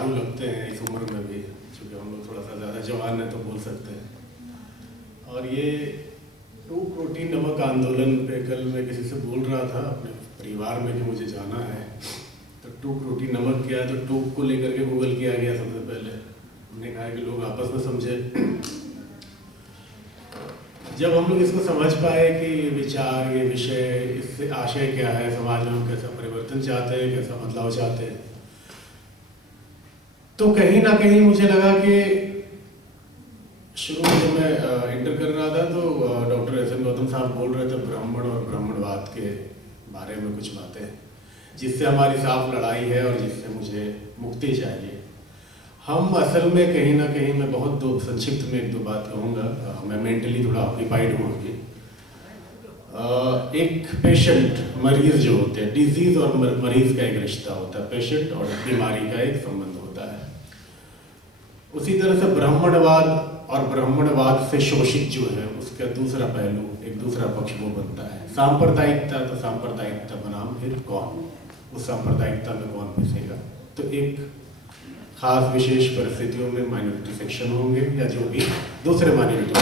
उतारू लगते हैं इस उम्र में भी, क्योंकि हम लोग थोड़ा सा ज़्यादा जवान हैं तो बोल सकते हैं। और ये 2 प्रोटीन नमक आंदोलन पे कल मैं किसी से बोल रहा था अपने परिवार में कि मुझे जाना है, तो 2 प्रोटीन नमक क्या है, तो 2 को लेकर के गूगल किया गया सबसे पहले। हमने कहा कि लोग आपस में समझे। जब हम लोग इसको समझ पाए कि ये विचार, ये विषय, इससे आशय क्या है, समाज में हम कैसा परिवर्तन चाहते हैं, कैसा बदलाव चाहते हैं, तो कहीं ना कहीं मुझे लगा कि शुरू में मैं इंटर कर रहा था तो डॉक्टर एस एन गौतम साहब बोल रहे थे ब्राह्मण और ब्राह्मणवाद के बारे में कुछ बातें, जिससे हमारी साफ लड़ाई है और जिससे मुझे मुक्ति चाहिए। हम असल में कहीं ना कहीं, मैं बहुत संक्षिप्त में 1-2 बात कहूँगा, मैं मेंटली थोड़ा ऑक्यूपाइड हूँ अभी। एक पेशेंट, मरीज जो होते हैं, डिजीज और मरीज का एक रिश्ता होता है, पेशेंट और बीमारी का एक संबंध होता है। उसी तरह से ब्राह्मणवाद और ब्राह्मणवाद से शोषित जो है उसका दूसरा पहलू, एक दूसरा पक्ष वो बनता है सांप्रदायिकता। तो सांप्रदायिकता बनाम फिर कौन, उस सांप्रदायिकता में कौन पिसेगा, तो एक खास विशेष परिस्थितियों में माइनॉरिटी सेक्शन होंगे या जो भी दूसरे माइनॉरिटी।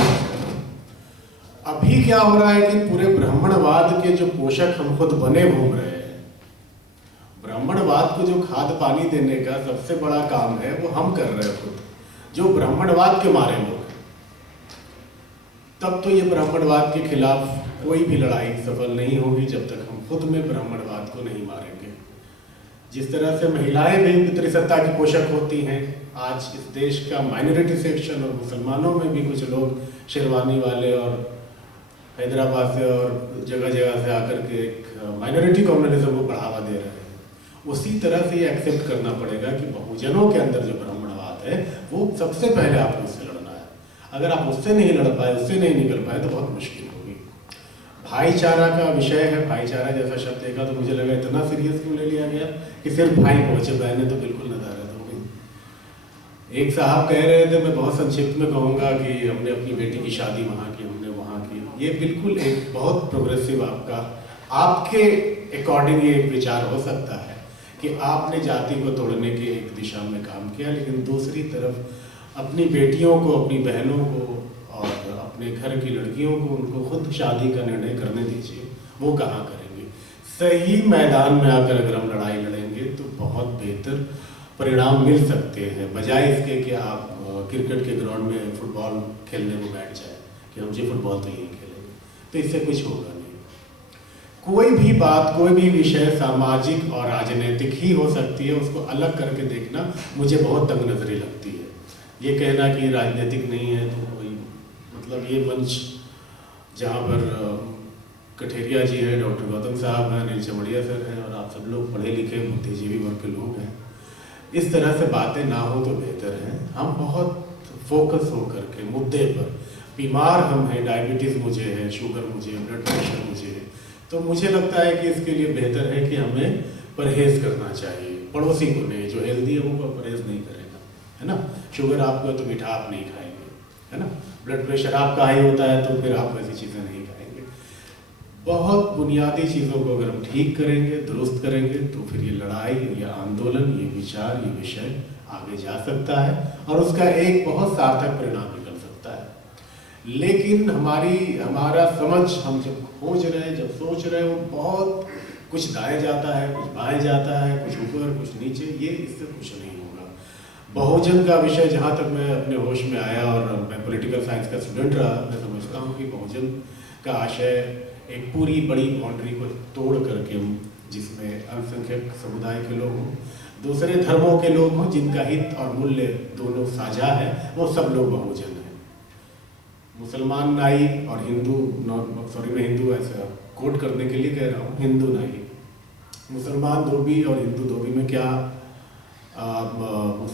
अभी क्या हो रहा है कि पूरे ब्राह्मणवाद के जो पोषक हम खुद बने घूम रहे हैं, ब्राह्मणवाद को जो खाद पानी देने का सबसे बड़ा काम है वो हम कर रहे हैं खुद, जो ब्राह्मणवाद के मारे लोग। तब तो ये ब्राह्मणवाद के खिलाफ कोई भी लड़ाई सफल नहीं होगी जब तक हम खुद में ब्राह्मणवाद को नहीं मारेंगे। जिस तरह से महिलाएं भी पितृसत्ता की पोषक होती हैं, आज इस देश का माइनॉरिटी सेक्शन और मुसलमानों में भी कुछ लोग शेरवानी वाले और हैदराबाद से और जगह जगह से आकर के एक माइनॉरिटी कम्युनलिज्म को बढ़ावा दे रहे हैं। उसी तरह से ये एक्सेप्ट करना पड़ेगा कि बहुजनों के अंदर जो ब्राह्मणवाद है वो सबसे पहले आपको उससे लड़ना है। अगर आप उससे नहीं लड़ पाए, उससे नहीं निकल पाए तो बहुत मुश्किल होगी। भाईचारा का विषय है, भाईचारा जैसा शब्द देखा तो मुझे लगा इतना सीरियस क्यों ले लिया गया कि सिर्फ भाई पहुंचे, बहनें तो बिल्कुल नदारद हो गई। एक साहब कह रहे थे, मैं बहुत संक्षिप्त में कहूँगा कि हमने अपनी बेटी की शादी वहाँ की, हमने वहाँ की। ये बिल्कुल एक बहुत प्रोग्रेसिव आपके अकॉर्डिंग ये एक विचार हो सकता है कि आपने जाति को तोड़ने की एक दिशा में काम किया, लेकिन दूसरी तरफ अपनी बेटियों को, अपनी बहनों को और अपने घर की लड़कियों को, उनको खुद शादी का निर्णय करने दीजिए। वो कहाँ करेंगे? सही मैदान में आकर अगर हम लड़ाई लड़ेंगे तो बहुत बेहतर परिणाम मिल सकते हैं, बजाय इसके कि आप क्रिकेट के ग्राउंड में फुटबॉल खेलने को बैठ जाए कि हम जी फुटबॉल तो यही खेलेंगे, तो इससे कुछ होगा नहीं। कोई भी बात, कोई भी विषय सामाजिक और राजनीतिक ही हो सकती है, उसको अलग करके देखना मुझे बहुत तंग नजरी लगती है। ये कहना कि राजनीतिक नहीं है तो कोई मतलब, ये मंच जहाँ पर कठेरिया जी है, डॉक्टर गौतम साहब हैं, अनिल चमड़िया सर हैं और आप सब लोग पढ़े लिखे बुद्धिजीवी वर्ग के लोग हैं, इस तरह से बातें ना हो तो बेहतर है। हम बहुत फोकस होकर के मुद्दे पर, बीमार हम हैं, डायबिटीज़ मुझे है, शुगर मुझे है, ब्लड प्रेशर मुझे है, तो मुझे लगता है कि इसके लिए बेहतर है कि हमें परहेज़ करना चाहिए। पड़ोसी को नहीं, जो हेल्दी है वो परहेज़ नहीं करेगा, है ना। शुगर आपको है तो मीठा आप नहीं खाएंगे, है ना। ब्लड प्रेशर आपका हाई होता है तो फिर आप वैसी चीज़ें नहीं खाएंगे। बहुत बुनियादी चीज़ों को अगर हम ठीक करेंगे, दुरुस्त करेंगे, तो फिर ये लड़ाई, ये आंदोलन, ये विचार, ये विषय आगे जा सकता है और उसका एक बहुत सार्थक परिणाम निकल सकता है। लेकिन हमारा समझ, हम जब खोज रहे हैं, जब सोच रहे हैं, वो बहुत कुछ दाएं जाता है, कुछ बाएं जाता है, कुछ ऊपर कुछ नीचे, ये इससे कुछ नहीं होगा। बहुजन का विषय जहाँ तक मैं अपने होश में आया, और मैं पॉलिटिकल साइंस का स्टूडेंट रहा, मैं समझता हूँ कि बहुजन का आशय एक पूरी बड़ी बाउंड्री को तोड़ करके, जिसमें अल्पसंख्यक समुदाय के लोग हों, दूसरे धर्मों के लोग हों, जिनका हित और मूल्य दोनों साझा है, वो सब लोग बहुजन हैं। मुसलमान नाई और हिंदू, मैं हिंदू ऐसा कोट करने के लिए कह रहा हूँ, हिंदू नाई, मुसलमान धोबी और हिंदू धोबी में क्या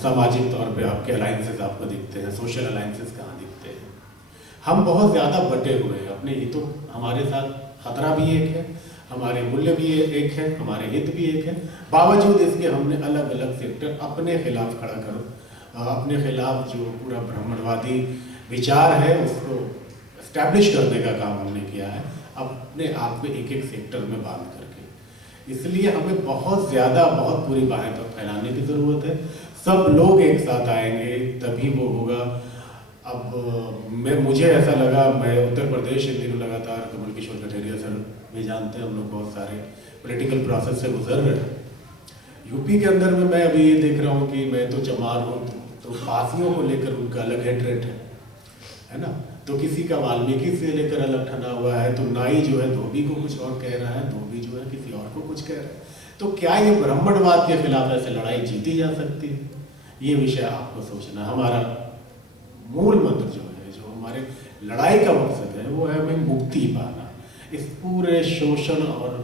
सामाजिक तौर पे आपके अलाइंसेस आपको दिखते हैं, सोशल अलाइंसेस कहाँ दिखते हैं? हम बहुत ज़्यादा बटे हुए हैं, अपने हितों, हमारे साथ खतरा भी एक है, हमारे मूल्य भी एक है, हमारे हित भी एक है, बावजूद इसके हमने अलग अलग सेक्टर अपने खिलाफ खड़ा कर, अपने खिलाफ जो पूरा ब्राह्मणवादी विचार है उसको एस्टैब्लिश करने का काम हमने किया है, अपने आप में एक एक सेक्टर में बांध करके। इसलिए हमें बहुत ज़्यादा, बहुत पूरी बाहें तक फैलाने की ज़रूरत है। सब लोग एक साथ आएंगे तभी वो होगा। अब मुझे ऐसा लगा, मैं उत्तर प्रदेश इन दिनों लगातार कमल किशोर कठेरिया सर भी जानते हैं, हम लोग बहुत सारे पॉलिटिकल प्रोसेस से गुजर रहे हैं। यूपी के अंदर में मैं अभी ये देख रहा हूँ कि मैं तो चमार हूँ, तो पासियों को लेकर उनका अलग हेट्रेट है ना। तो किसी का वाल्मीकि से लेकर अलग ठना हुआ है, तो नाई जो है धोबी को कुछ और कह रहा है, धोबी जो है किसी और को कुछ कह रहा है। तो क्या ये ब्राह्मणवाद के खिलाफ ऐसे लड़ाई जीती जा सकती है? ये विषय आपको सोचना। हमारा मूल मंत्र जो है, जो हमारे लड़ाई का मकसद है, वो है हमें मुक्ति पाना। इस पूरे शोषण और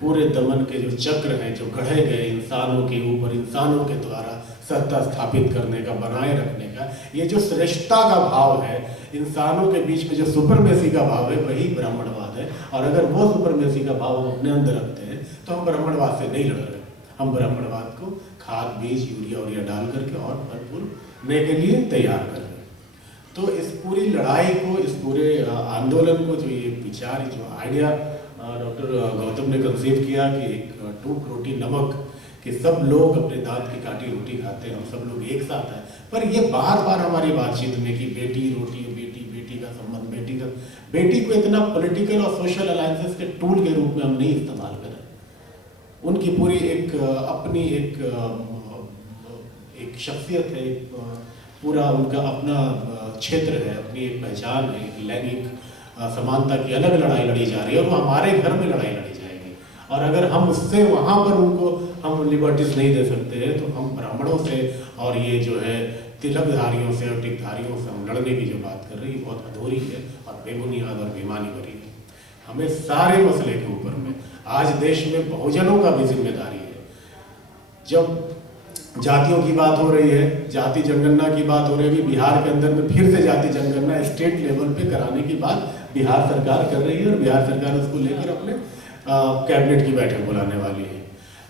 पूरे दमन के जो चक्र हैं, जो गढ़े गए इंसानों के ऊपर, इंसानों के द्वारा सत्ता स्थापित करने का, बनाए रखने का, ये जो श्रेष्ठता का भाव है, इंसानों के बीच में जो सुपरमेसी का भाव है, वही ब्राह्मणवाद है। और अगर वो सुपरमेसी का भाव हम अपने अंदर रखते हैं तो हम ब्राह्मणवाद से नहीं लड़ रहे। हम ब्राह्मणवाद को खाद, बीज, यूरिया डाल करके और भरपूर करने के लिए तैयार कर रहे हैं। तो इस पूरी लड़ाई को, इस पूरे आंदोलन को, जो ये विचार, जो आइडिया डॉक्टर गौतम ने कंसीव किया कि एक टूक रोटी नमक, कि सब लोग अपने दांत की काटी रोटी खाते हैं, हम सब लोग एक साथ हैं। पर ये बार बार हमारी बातचीत में कि बेटी रोटी, बेटी बेटी का संबंध, बेटी को इतना पॉलिटिकल और सोशल अलायंसेस के टूल के रूप में हम नहीं इस्तेमाल करें। उनकी पूरी एक अपनी एक शख्सियत है, एक पूरा उनका अपना क्षेत्र है, अपनी एक पहचान है, एक लैंगिक समानता की अलग लड़ाई लड़ी जा रही है, और वो हमारे घर में लड़ाई लड़ी जाएगी। और अगर हम उससे वहाँ पर उनको हम लिबर्टीज नहीं दे सकते हैं, तो हम ब्राह्मणों से और ये जो है तिलकधारियों से और टिकधारियों से हम लड़ने की जो बात कर रही है, बहुत अधूरी है और बेबुनियाद और बेईमानी भरी है। हमें सारे मसले के ऊपर में आज देश में बहुजनों का भी जिम्मेदारी है। जब जातियों की बात हो रही है, जाति जनगणना की बात हो रही है, बिहार के अंदर में फिर से जाति जनगणना स्टेट लेवल पे कराने की बात बिहार सरकार कर रही है, और बिहार सरकार उसको लेकर अपने कैबिनेट की बैठक बुलाने वाली है।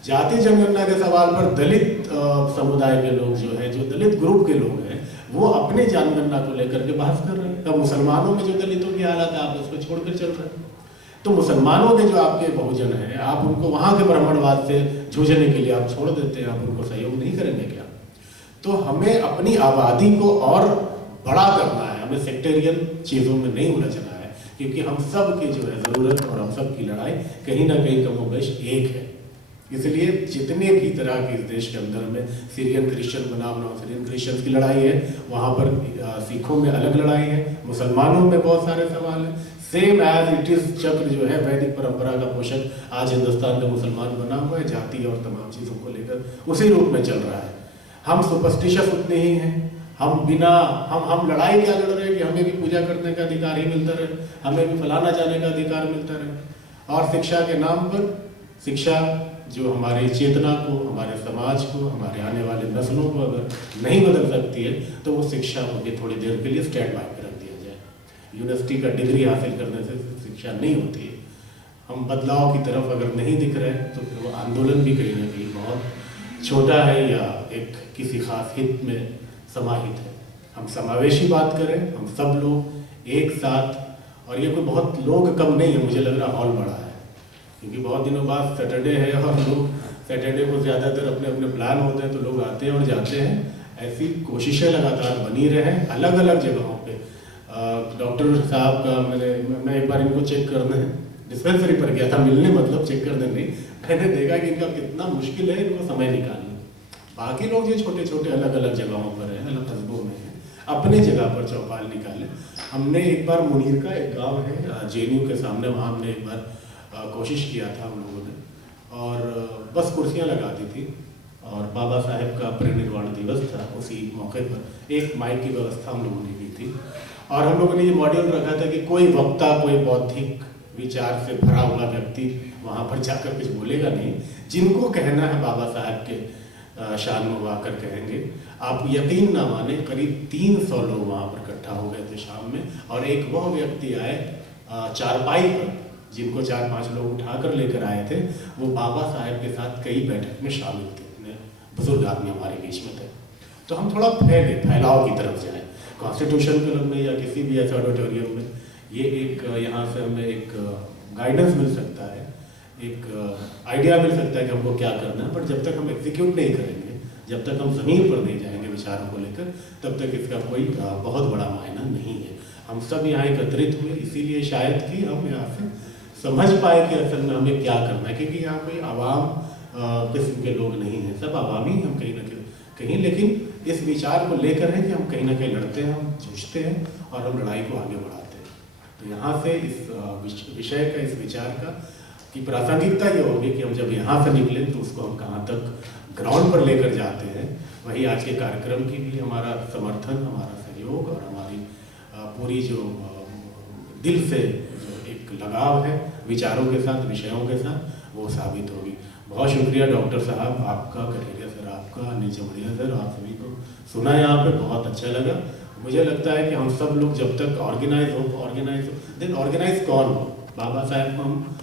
जाति जनगणना के सवाल पर दलित समुदाय के लोग जो है, जो दलित ग्रुप के लोग हैं, वो अपने जनगणना को लेकर के बहस कर रहे हैं। अब मुसलमानों में जो दलितों की हालत है, आप उसको छोड़कर चल रहे हैं। तो मुसलमानों के जो आपके बहुजन हैं, आप उनको वहाँ के ब्राह्मणवाद से जूझने के लिए आप छोड़ देते हैं, आप उनको सहयोग नहीं करेंगे क्या? तो हमें अपनी आबादी को और बड़ा करना है, हमें सेक्टेरियन चीज़ों में नहीं उलझना है, क्योंकि हम सब की जो है ज़रूरत और हम सब की लड़ाई कहीं ना कहीं कमोबेश एक है। इसलिए जितने भी तरह के इस देश के अंदर में सीरियन क्रिश्चियन बनाम नॉन सीरियन क्रिश्चियंस की लड़ाई है, वहाँ पर सिखों में अलग लड़ाई है, मुसलमानों में बहुत सारे सवाल हैं। सेम एज इट इज चक्र जो है वैदिक परंपरा का पोषक आज हिंदुस्तान का मुसलमान बना हुआ है, जाति और तमाम चीज़ों को लेकर उसी रूप में चल रहा है। हम सुपरस्टिशियस उतने ही हैं, हम बिना हम लड़ाई क्या लड़ रहे हैं कि हमें भी पूजा करने का अधिकार ही मिलता रहे, हमें भी फलाना जाने का अधिकार मिलता रहे। और शिक्षा के नाम पर, शिक्षा जो हमारी चेतना को, हमारे समाज को, हमारे आने वाले नस्लों को अगर नहीं बदल सकती है, तो वो शिक्षा को भी थोड़ी देर के लिए स्टैंड बाय पर रख दिया जाए। यूनिवर्सिटी का डिग्री हासिल करने से शिक्षा नहीं होती है। हम बदलाव की तरफ अगर नहीं दिख रहे तो फिर वो आंदोलन भी कहीं ना कहीं बहुत छोटा है या एक किसी खास हित में समाहित है। हम समावेशी बात करें, हम सब लोग एक साथ, और ये कोई बहुत लोग कम नहीं है, मुझे लग रहा हॉल बड़ा है, क्योंकि बहुत दिनों बाद सैटरडे है और लोग सैटरडे को ज़्यादातर अपने अपने प्लान होते हैं, तो लोग आते हैं और जाते हैं। ऐसी कोशिशें लगातार बनी रहें अलग अलग जगहों पे। डॉक्टर साहब का मैं एक बार इनको चेक करने डिस्पेंसरी पर गया था, मिलने मतलब चेक करने नहीं, मैंने देखा कि इनका कितना मुश्किल है इनको समय निकालना। बाकी लोग जो छोटे छोटे अलग अलग जगहों पर हैं, अलग कस्बों में हैं, अपने जगह पर चौपाल निकालें। हमने एक बार मुनीर का एक गाँव है JNU के सामने, वहाँ हमने एक बार कोशिश किया था हम लोगों ने, और बस कुर्सियाँ लगा दी थी और बाबा साहेब का परिनिर्वाण दिवस था, उसी मौके पर एक माइक की व्यवस्था हम लोगों ने की थी। और हम लोगों ने ये मॉड्यूल रखा था कि कोई वक्ता, कोई बौद्धिक विचार से भरा हुआ व्यक्ति वहाँ पर जाकर कुछ बोलेगा नहीं। जिनको कहना है बाबा साहब के शान में वो आकर कहेंगे। आप यकीन ना माने, करीब 300 लोग वहाँ पर इकट्ठा हो गए थे शाम में, और एक वह व्यक्ति आए चारपाई पर, जिनको 4-5 लोग उठाकर लेकर आए थे, वो बाबा साहब के साथ कई बैठक में शामिल थे, बुजुर्ग आदमी हमारे बीच में थे। तो हम थोड़ा फैलाव की तरफ जाए, कॉन्स्टिट्यूशन क्लब में या किसी भी ऐसे ऑडिटोरियम में, ये एक यहाँ से हमें एक गाइडेंस मिल सकता है एक आइडिया मिल सकता है कि हमको क्या करना है, पर जब तक हम एग्जीक्यूट नहीं करेंगे, जब तक हम ज़मीन पर नहीं जाएंगे विचारों को लेकर, तब तक इसका कोई बहुत बड़ा मायना नहीं है। हम सब यहाँ एकत्रित हुए इसीलिए शायद कि हम यहाँ से समझ पाए कि असल में हमें क्या करना है, क्योंकि यहाँ कोई आवाम किस्म के लोग नहीं हैं, सब आवामी हम कहीं ना कहीं, लेकिन इस विचार को लेकर है कि हम कहीं ना कहीं लड़ते हैं, हम जूझते हैं और हम लड़ाई को आगे बढ़ाते हैं। तो यहाँ से इस विषय का, इस विचार का की प्रासंगिकता ये होगी कि हम जब यहाँ से निकले तो उसको हम कहाँ तक ग्राउंड पर लेकर जाते हैं। वही आज के कार्यक्रम की भी हमारा समर्थन, हमारा सहयोग और हमारी पूरी जो दिल से जो एक लगाव है विचारों के साथ, विषयों के साथ, वो साबित होगी। बहुत शुक्रिया डॉक्टर साहब आपका, कटेरिया सर आपका, अनिल चमड़िया सर, आप सभी को सुना यहाँ पे बहुत अच्छा लगा। मुझे लगता है कि हम सब लोग जब तक ऑर्गेनाइज हो देन ऑर्गेनाइज कौन हो? बाबा साहेब को हम